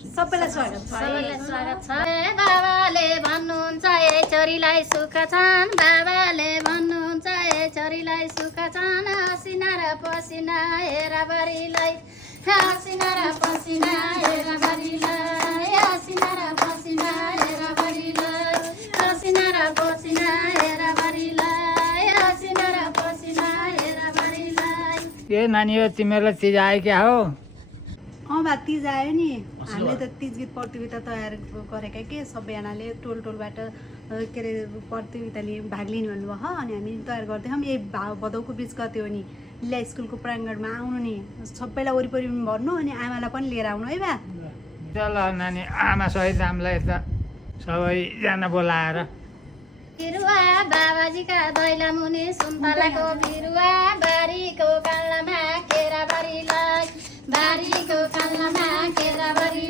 सबैलाई स्वागत छ। बाबाले भन्नुहुन्छ ए छोरीलाई सुख छन्, बाबाले भन्नुहुन्छ ए छोरीलाई सुख छन्। हसिना र पसिना हेराबरीलाई, हसिना र पसिना हेराबरीलाई, हसिना र पसिना हेराबरीलाई, हसिना र पसिना हेराबरीलाई, हसिना र पसिना हेराबरीलाई। के नानी हो तिमीहरूलाई चिज आयो क्या हो? बा तिज आयो नि, हामीले त तिज गीत प्रतियोगिता तयार गरेका के सबैजनाले टोलबाट के अरे प्रतियोगिताले भाग लिने भन्नुभयो हो। अनि हामी तयार गर्थ्यौँ। यही भदौको बिच गर्थ्यो नि लिला स्कुलको प्राङ्गणमा आउनु नि, सबैलाई वरिपरि भन्नु अनि आमालाई पनि लिएर आउनु है बा। ल नानी, आमा सहित हामीलाई यता सबैजना बोलाएर बिरुवा बाबाजीका दैला मुनि सुन्तलाको बिरुवा, बारीको काल्लामा केराबारीलाई, बारीको काल्लामा केराबारी